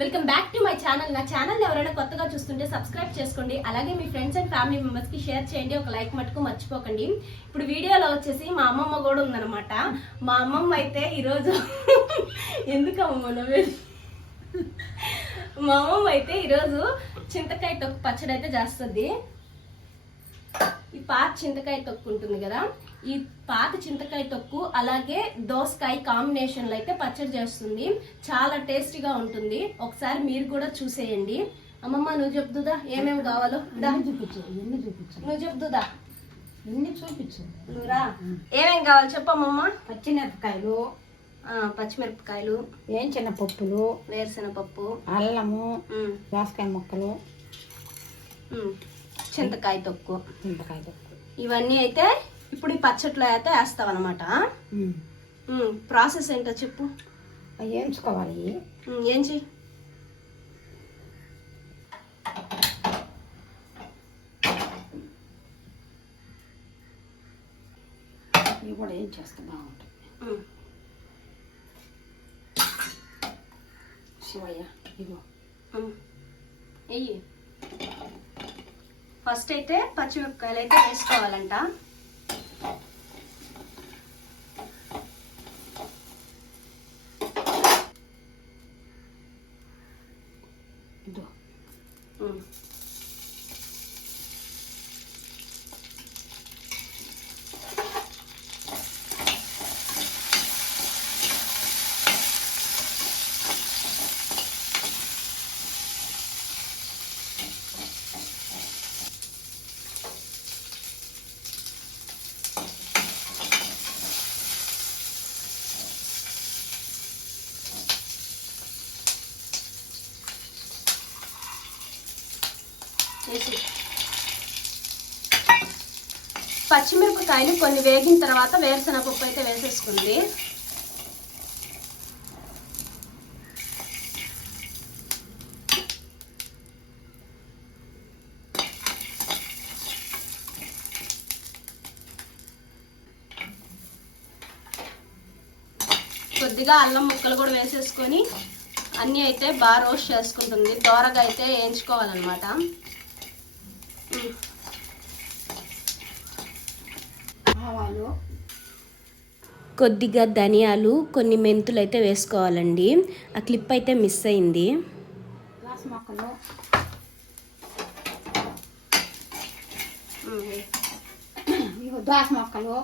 Welcome back to my channel. నా channel ఎవరైనా కొత్తగా చూస్తుంటే సబ్స్క్రైబ్ చేసుకోండి. అలాగే మీ ఫ్రెండ్స్ అండ్ ఫ్యామిలీ మెంబర్స్కి షేర్ చేయండి. ఒక లైక్ మటుకు మర్చిపోకండి. ఇప్పుడు వీడియోలో వచ్చేసి మా అమ్మమ్మ కూడా ఉందన్నమాట. మా అమ్మమ్మ అయితే ఈరోజు ఎందుకమ్మమ్మ నవ్వే మా అమ్మమ్మ అయితే ఈరోజు చింతకాయ తొక్కు పచ్చడి అయితే చేస్తుంది. ఈ పాత చింతకాయ తొక్కు ఉంటుంది కదా ఈ పాత చింతకాయ తొక్కు అలాగే దోసకాయ కాంబినేషన్లో అయితే పచ్చడి చేస్తుంది. చాలా టేస్టీగా ఉంటుంది. ఒకసారి మీరు కూడా చూసేయండి. అమ్మమ్మ నువ్వు చెప్తుదా ఏమేమి కావాలో. చూపించు ఎన్ని చూపించు. నువ్వు చెప్తుదా ఎన్ని చూపించు. నువ్వురా ఏమేమి కావాలి చెప్పమ్మమ్మ పచ్చిమిరపకాయలు. పచ్చిమిరపకాయలు. వేయించిన పప్పులు వేరుశనగపప్పు. అల్లము. దోసకాయ ముక్కలు. చింతకాయ తొక్కు. చింతకాయ తొక్కు. ఇవన్నీ అయితే ఇప్పుడు ఈ పచ్చట్లో అయితే వేస్తాం అనమాట. ప్రాసెస్ ఏంటో చెప్పు. వేయించుకోవాలి ఏం చెయ్యి ఇవి కూడా ఏం చేస్తే బాగుంటుంది. శివయ్య ఇగో. వెయ్యి ఫస్ట్ అయితే పచ్చిమిరపకాయలు అయితే వేసుకోవాలంట. 嗯。వేసి పచ్చిమిరపకాయలు కొన్ని వేగిన తర్వాత వేరుశనగపప్పు అయితే వేసేసుకుంది. కొద్దిగా అల్లం ముక్కలు కూడా వేసేసుకొని అన్నీ అయితే బాగా రోస్ట్ చేసుకుంటుంది. దోరగా అయితే వేయించుకోవాలన్నమాట. ఆవాలు. కొద్దిగా ధనియాలు కొన్ని మెంతులు అయితే వేసుకోవాలండి. ఆ క్లిప్ అయితే మిస్ అయింది. మొక్కలు. దోస మొక్కలు.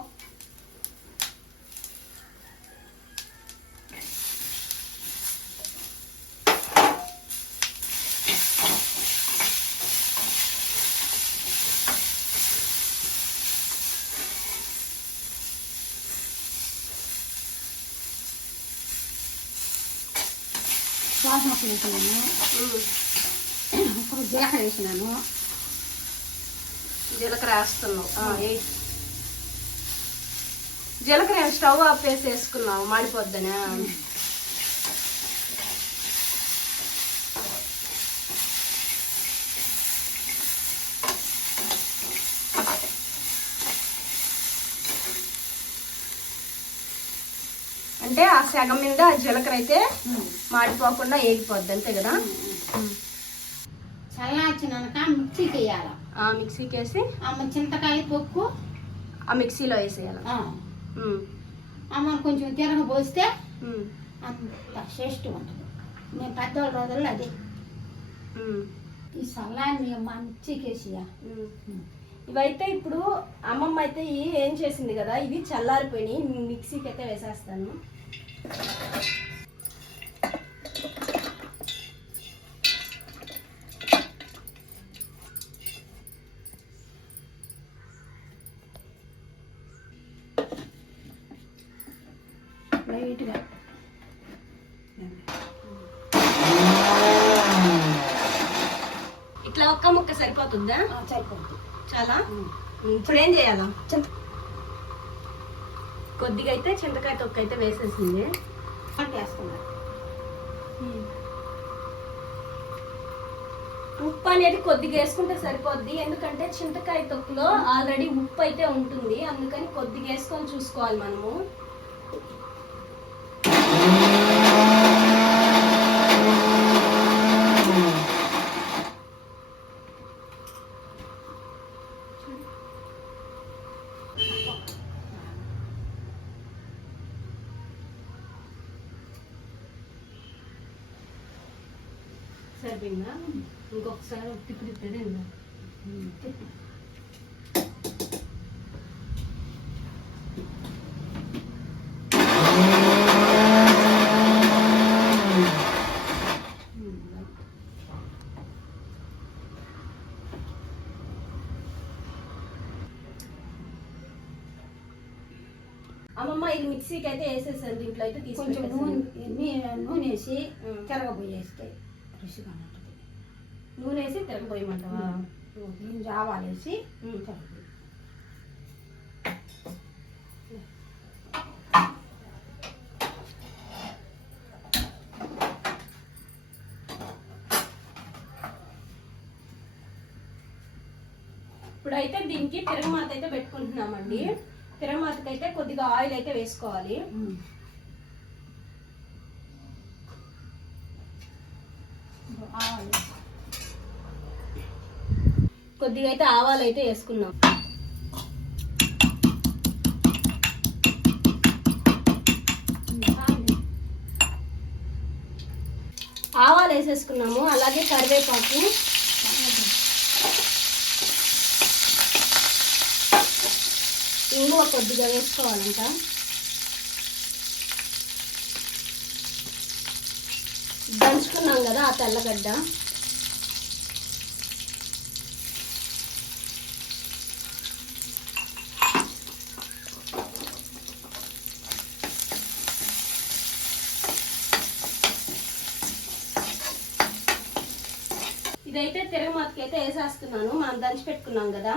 మొక్కలు వేసినాను ఇప్పుడు జీలకర్ర వేసినాను. జీలకర్ర వేస్తున్నావు. జీలకర్ర స్టవ్ ఆఫ్ వేసి వేసుకున్నావు. మాడిపోద్దనే. అంటే ఆ సగం మీద ఆ జీలకర్ర అయితే మాడిపోకుండా ఏగిపోద్ది అంతే కదా? చల్లార్చినాక మిక్సీకి వేయాలి ఆ మిక్సీకి వేసి చింతకాయ తొక్కు ఆ మిక్సీలో వేసేయాలి? అమ్మ కొంచెం తిరగ పోస్తే అంత శ్రేష్ఠ ఉంటుంది. నేను పెద్దవాళ్ళ రోజుల్లో అదే. ఈ సల్లాన్ని మంచిగా వేసియా. ఇవైతే ఇప్పుడు అమ్మమ్మ అయితే ఏం చేసింది కదా ఇవి చల్లారిపోయినాయి మిక్సీకి అయితే వేసేస్తాను. లైట్గా. ఇట్లా ఒక్క ముక్క సరిపోతుందా? ఆ, సరిపోద్ది చాలా? ఇప్పుడు ఏం చేయాలా? కొద్దిగా అయితే చింతకాయ తొక్క అయితే వేసేసింది. వేసుకున్నా ఉప్పు అనేది కొద్దిగా వేసుకుంటే సరిపోద్ది ఎందుకంటే చింతకాయ తొక్కులో ఆల్రెడీ ఉప్పు అయితే ఉంటుంది అందుకని కొద్దిగా వేసుకొని చూసుకోవాలి మనము. సరిపోయిందా ఇంకొకసారి తిప్పు తిప్పేది. అమ్మమ్మ ఇది మిక్సీకి అయితే వేసేసాను దీంట్లో అయితే కొంచెం నూనె నీ- నూనె వేసి ఉం. రుచిగా ఉంటుంది నూనె వేసి తిరగబోయమంటావా. తిరగబోయి ఇప్పుడైతే దీనికి తిరగమాత అయితే పెట్టుకుంటున్నామండి. తిరగమాతకి అయితే కొద్దిగా ఆయిల్ అయితే వేసుకోవాలి. ఆవాలు కొద్దిగా అయితే ఆవాలు అయితే వేసుకున్నాం. ఆవాలు ఆవాలు వేసేసుకున్నాము అలాగే కరివేపాకు. ఇంగువ కొద్దిగా వేసుకోవాలంట. దంచుకున్నాం కదా ఆ తెల్లగడ్డ. ఇదైతే తిరగమాతకి అయితే వేసేస్తున్నాను. మనం దంచి పెట్టుకున్నాం కదా.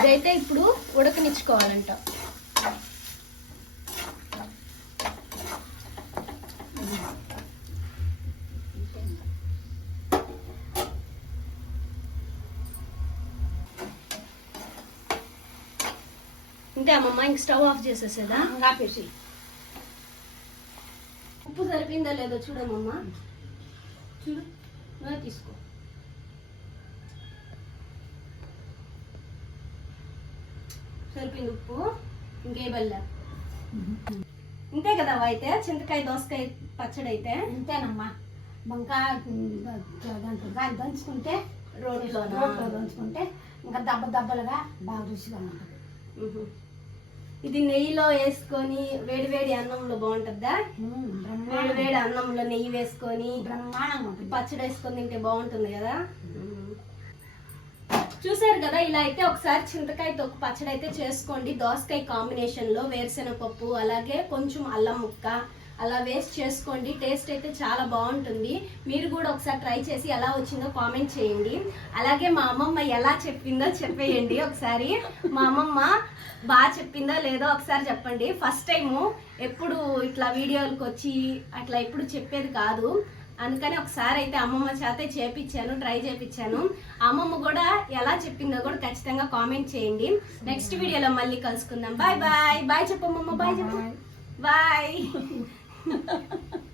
ఇదైతే ఇప్పుడు ఉడకనిచ్చుకోవాలంట. ఇంతే అమ్మమ్మ ఇంక స్టవ్ ఆఫ్ చేసేసేదా? ఆపేసి. ఉప్పు సరిపోయిందా లేదో చూడమ్మమ్మ. చూడు నువ్వే తీసుకో. సరిపోయింది ఉప్పు ఇంకే బల్ల. ఇంతే కదా అయితే? చింతకాయ దోసకాయ పచ్చడి అయితే వంకాయ దాంట్లో గాలి దంచుకుంటే రోడ్లోనా? రోట్లో దంచుకుంటే ఇంకా దెబ్బ దెబ్బలుగా బాగా రుచిగా ఉంటుంది. ఇది నెయ్యిలో వేసుకొని వేడి వేడి అన్నంలో బాగుంటుందా? వేడి వేడి అన్నంలో నెయ్యి వేసుకొని పచ్చడి వేసుకొని తింటే బాగుంటుంది కదా? చూసారు కదా ఇలా అయితే ఒకసారి చింతకాయ తొక్కు పచ్చడి అయితే చేసుకోండి. దోసకాయ కాంబినేషన్లో వేరుశెనగపప్పు వేరుశెనగ పప్పు అలాగే కొంచెం అల్లం ముక్క అలా వేస్ట్ చేసుకోండి. టేస్ట్ అయితే చాలా బాగుంటుంది. మీరు కూడా ఒకసారి ట్రై చేసి ఎలా వచ్చిందో కామెంట్ చేయండి. అలాగే మా అమ్మమ్మ ఎలా చెప్పిందో చెప్పేయండి ఒకసారి. మా అమ్మమ్మ బాగా చెప్పిందో లేదో ఒకసారి చెప్పండి. ఫస్ట్ టైము ఎప్పుడు ఇట్లా వీడియోలకు వచ్చి అట్లా ఎప్పుడు చెప్పేది కాదు. అందుకని ఒకసారి అయితే అమ్మమ్మ చేతే చేపించాను ట్రై చేపించాను అమ్మమ్మ కూడా ఎలా చెప్పిందో కూడా ఖచ్చితంగా కామెంట్ చేయండి. నెక్స్ట్ వీడియోలో మళ్ళీ కలుసుకుందాం. బాయ్ బాయ్ బాయ్ చెప్పమ్మమ్మ బాయ్ చెప్పు. బాయ్